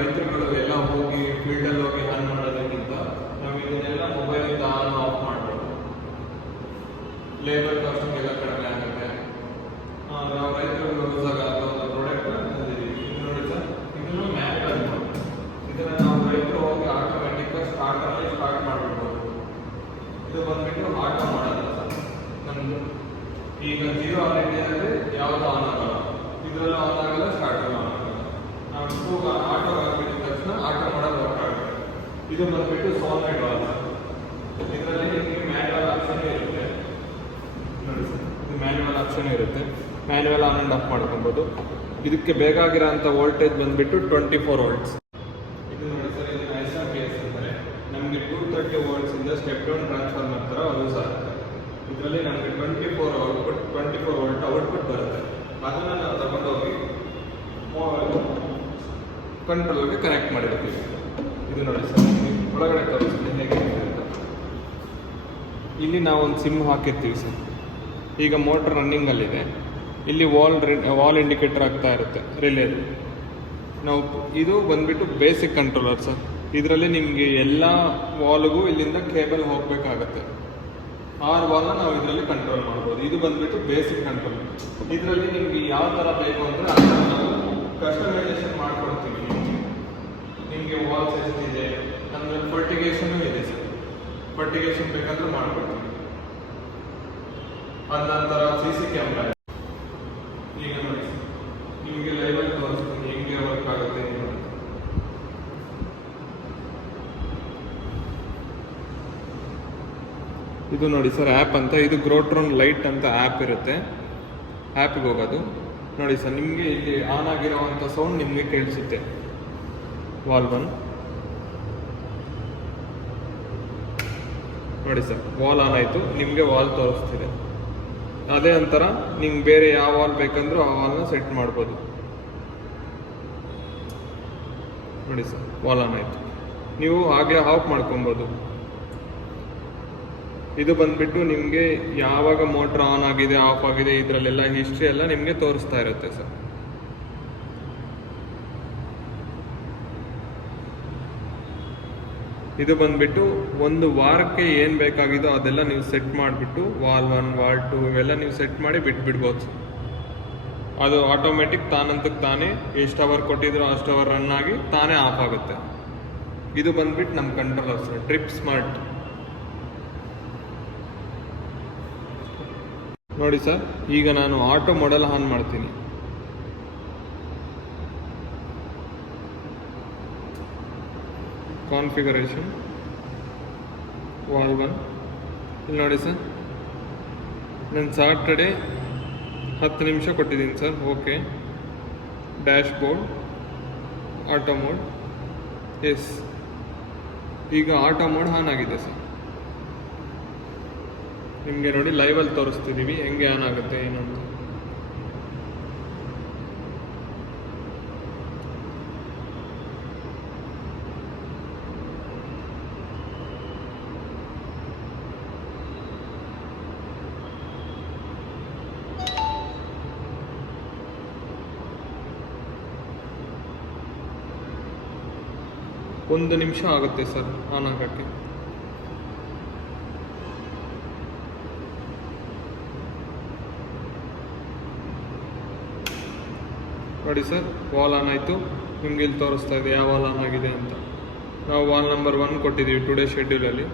ರೈತರುಗಳು ಎಲ್ಲ ಹೋಗಿ ಫೀಲ್ಡಲ್ಲಿ ಹೋಗಿ ಆನ್ ಮಾಡೋದಕ್ಕಿಂತ ನಾವು ಇದನ್ನೆಲ್ಲ ಮೊಬೈಲಿಂದ ಆನ್ ಆಫ್ ಮಾಡ್ಬೋದು. ಲೇಬರ್ ಕಾಸ್ಟಿಂಗ್ ಕಡಿಮೆ ಆಗುತ್ತೆ. ನಾವು ರೈತರುಗಳು ಯೂಸ್ ಆಗೋ ಪ್ರಾಡಕ್ಟ್ ತಂದಿದ್ದೀವಿ. ಇದು ನೋಡಿ ಸರ್, ಇದನ್ನು ಮ್ಯಾನುವಲ್ ಮಾಡ್ಬೋದು. ಇದನ್ನು ನಾವು ರೈತರು ಹೋಗಿ ಆಟೋಮೆಟಿಕ್ ಸ್ಟಾರ್ಟ್ ಮಾಡ್ಬಿಡ್ಬೋದು. ಇದು ಬಂದ್ಬಿಟ್ಟು ಆಟೋ ಮಾಡಲ್ಲ ಸರ್. ನಮ್ದು ಈಗ 0 ಆನ್ ಇಟ್ಟಿದ್ರೆ ಯಾವುದು ಆನ್ ಆಗಲ್ಲ, ಇದರಲ್ಲೂ ಆನ್ ಆಗಲ್ಲ, ಸ್ಟಾರ್ಟಲ್ಲೂ ಆನ್ ಆಗಲ್ಲ. ನಾವು ಆಟೋ ಹಾಕಿದ ತಕ್ಷಣ ಆಟೋ ಮಾಡೋದು ವರ್ಕ್ ಆಗುತ್ತೆ. ಇದು ಬಂದ್ಬಿಟ್ಟು ಸಾಲ್ವೆಂಟ್ ವಾಲ್ವ್. ಇದರಲ್ಲಿ ನಿಮಗೆ ಮ್ಯಾನುವಲ್ ಆಪ್ಷನ್ ಇರುತ್ತೆ ನೋಡಿ ಸರ್, ಇದು ಮ್ಯಾನುವಲ್ ಆಪ್ಷನ್ ಇರುತ್ತೆ. ಮ್ಯಾನುವಲ್ ಆನ್ ಆ್ಯಂಡ್ ಆಫ್ ಮಾಡ್ಕೊಬೋದು. ಇದಕ್ಕೆ ಬೇಕಾಗಿರೋಂಥ ವೋಲ್ಟೇಜ್ ಬಂದ್ಬಿಟ್ಟು 24 ವೋಲ್ಟ್ಸ್. ಇದು ನೋಡಿ ಸರ್, ಇದನ್ನು ISMPS ಅಂದರೆ ನಮಗೆ 230 ವೋಲ್ಟ್ಸಿಂದ ಸ್ಟೆಪ್ ಡೌನ್ ಟ್ರಾನ್ಸ್ಫಾರ್ಮರ್ ಥರ ಯೂಸ್ ಆಗುತ್ತೆ. ಇದರಲ್ಲಿ ನಮಗೆ 24 ವೋಲ್ಟ್ ಔಟ್ಪುಟ್ ಬರುತ್ತೆ. ಅದನ್ನು ನಾವು ತಗೊಂಡೋಗಿ ಕಂಟ್ರೋಲ್ಗೆ ಕನೆಕ್ಟ್ ಮಾಡಿರ್ತೀವಿ. ಇದು ನೋಡಿ ಸರ್, ಒಳಗಡೆ ತೋರಿಸ್ತೀನಿ ಹೇಗೆ ಅಂತ. ಇಲ್ಲಿ ನಾವು ಒಂದು ಸಿಮ್ ಹಾಕಿರ್ತೀವಿ ಸರ್. ಈಗ ಮೋಟ್ರ್ ರನ್ನಿಂಗಲ್ಲಿದೆ. ಇಲ್ಲಿ ವಾಲ್ ಇಂಡಿಕೇಟರ್ ಆಗ್ತಾ ಇರುತ್ತೆ ರಿಲೇ. ನಾವು ಇದು ಬಂದ್ಬಿಟ್ಟು ಬೇಸಿಕ್ ಕಂಟ್ರೋಲರ್ ಸರ್. ಇದರಲ್ಲಿ ನಿಮಗೆ ಎಲ್ಲ ವಾಲ್ಗೂ ಇಲ್ಲಿಂದ ಕೇಬಲ್ ಹೋಗಬೇಕಾಗತ್ತೆ. 6 ವಾಲ್ನ ನಾವು ಇದರಲ್ಲಿ ಕಂಟ್ರೋಲ್ ಮಾಡ್ಬೋದು. ಇದು ಬಂದ್ಬಿಟ್ಟು ಬೇಸಿಕ್ ಕಂಟ್ರೋಲ್. ಇದರಲ್ಲಿ ನಿಮಗೆ ಯಾವ ಥರ ಬೇಕು ಅಂದರೆ ಆ ಥರ ನಾವು ಕಸ್ಟಮೈಸೇಷನ್ ಮಾಡ್ಕೊಡ್ತೀವಿ. ನಿಮಗೆ ವಾಲ್ಸ್ ಎಷ್ಟಿದೆ ಅಂದರೆ ಫರ್ಟಿಗೇಷನು ಇದೆ ಸರ್. ಫರ್ಟಿಗೇಷನ್ ಬೇಕಂದ್ರೆ ಮಾಡ್ಕೊಡ್ತೀವಿ. ಅದ ನಂತರ CC ಕ್ಯಾಮ್ರಾ. ಈಗ ನೋಡಿ ಸರ್, ನಿಮಗೆ ಲೈವಲ್ಲಿ ತೋರಿಸ್ತೀನಿ ಹೆಂಗೆ ವರ್ಕ್ ಆಗುತ್ತೆ ಅಂತ. ಇದು ನೋಡಿ ಸರ್ ಆ್ಯಪ್ ಅಂತ. ಇದು ಗ್ರೋಟ್ರೋನ್ ಲೈಟ್ ಅಂತ ಆ್ಯಪ್ ಇರುತ್ತೆ. ಆ್ಯಪಿಗೆ ಹೋಗೋದು ನೋಡಿ ಸರ್, ನಿಮಗೆ ಇಲ್ಲಿ ಆನ್ ಆಗಿರೋವಂಥ ಸೌಂಡ್ ನಿಮಗೆ ಕೇಳಿಸುತ್ತೆ. ವಾಲ್ 1 ನೋಡಿ ಸರ್, ವಾಲ್ ಆನ್ ಆಯಿತು. ನಿಮಗೆ ವಾಲ್ ತೋರಿಸ್ತಿದೆ. ಅದೇ ಒಂಥರ ನಿಮ್ಗೆ ಬೇರೆ ಯಾವ ವಾಲ್ ಬೇಕಂದ್ರೂ ಆ ವಾಲ್ನ ಸೆಟ್ ಮಾಡ್ಬೋದು. ನೋಡಿ ಸರ್, ವಾಲ್ ಆನ್ ಆಯಿತು. ನೀವು ಆಗಲೇ ಆಫ್ ಮಾಡ್ಕೊಬೋದು. ಇದು ಬಂದ್ಬಿಟ್ಟು ನಿಮಗೆ ಯಾವಾಗ ಮೋಟ್ರ್ ಆನ್ ಆಗಿದೆ ಆಫ್ ಆಗಿದೆ ಇದರಲ್ಲೆಲ್ಲ ಹಿಸ್ಟ್ರಿ ಎಲ್ಲ ನಿಮಗೆ ತೋರಿಸ್ತಾ ಇರುತ್ತೆ ಸರ್. ಇದು ಬಂದ್ಬಿಟ್ಟು ಒಂದು ವಾರಕ್ಕೆ ಏನು ಬೇಕಾಗಿದೋ ಅದೆಲ್ಲ ನೀವು ಸೆಟ್ ಮಾಡಿಬಿಟ್ಟು ವಾಲ್ 1 ವಾಲ್ 2 ಇವೆಲ್ಲ ನೀವು ಸೆಟ್ ಮಾಡಿ ಬಿಟ್ಬಿಡ್ಬೋದು ಸರ್. ಅದು ಆಟೋಮೆಟಿಕ್ ತಾನಂತಕ್ಕೆ ತಾನೇ ಎಷ್ಟು ಅವರ್ ಕೊಟ್ಟಿದ್ರು ಅಷ್ಟು ಅವರ್ ರನ್ ಆಗಿ ತಾನೇ ಆಫ್ ಆಗುತ್ತೆ. ಇದು ಬಂದ್ಬಿಟ್ಟು ನಮ್ಮ ಕಂಟ್ರೋಲರ್ ಸರ್, ಟ್ರಿಪ್ ಸ್ಮಾರ್ಟ್. ನೋಡಿ ಸರ್, ಈಗ ನಾನು ಆಟೋ ಮಾಡೆಲ್ ಆನ್ ಮಾಡ್ತೀನಿ. ಕಾನ್ಫಿಗರೇಷನ್ ವಾಲ್ 1. ಇಲ್ಲಿ ನೋಡಿ ಸರ್, ನಾನು ಸಾಟರ್ಡೆ 10 ನಿಮಿಷ ಕೊಟ್ಟಿದ್ದೀನಿ sir. Okay. Dashboard, auto mode, yes. ಈಗ ಆಟೋ ಮೋಡ್ ಆನ್ ಆಗಿದೆ ಸರ್. ನಿಮಗೆ ನೋಡಿ ಲೈವಲ್ಲಿ ತೋರಿಸ್ತಿದ್ದೀವಿ ಹೆಂಗೆ ಆನ್ ಆಗುತ್ತೆ ಏನು ಅಂತ. ಒಂದು ನಿಮಿಷ ಆಗುತ್ತೆ ಸರ್ ಆನ್ ಆಗೋಕ್ಕೆ. ನೋಡಿ ಸರ್, ವಾಲ್ ಆನ್ ಆಯಿತು. ನಿಮ್ಗೆ ಇಲ್ಲಿ ತೋರಿಸ್ತಾ ಇದೆ ಯಾವ ವಾಲ್ ಆನ್ ಆಗಿದೆ ಅಂತ. ನಾವು ವಾಲ್ ನಂಬರ್ 1 ಕೊಟ್ಟಿದ್ದೀವಿ ಟುಡೇ ಶೆಡ್ಯೂಲಲ್ಲಿ.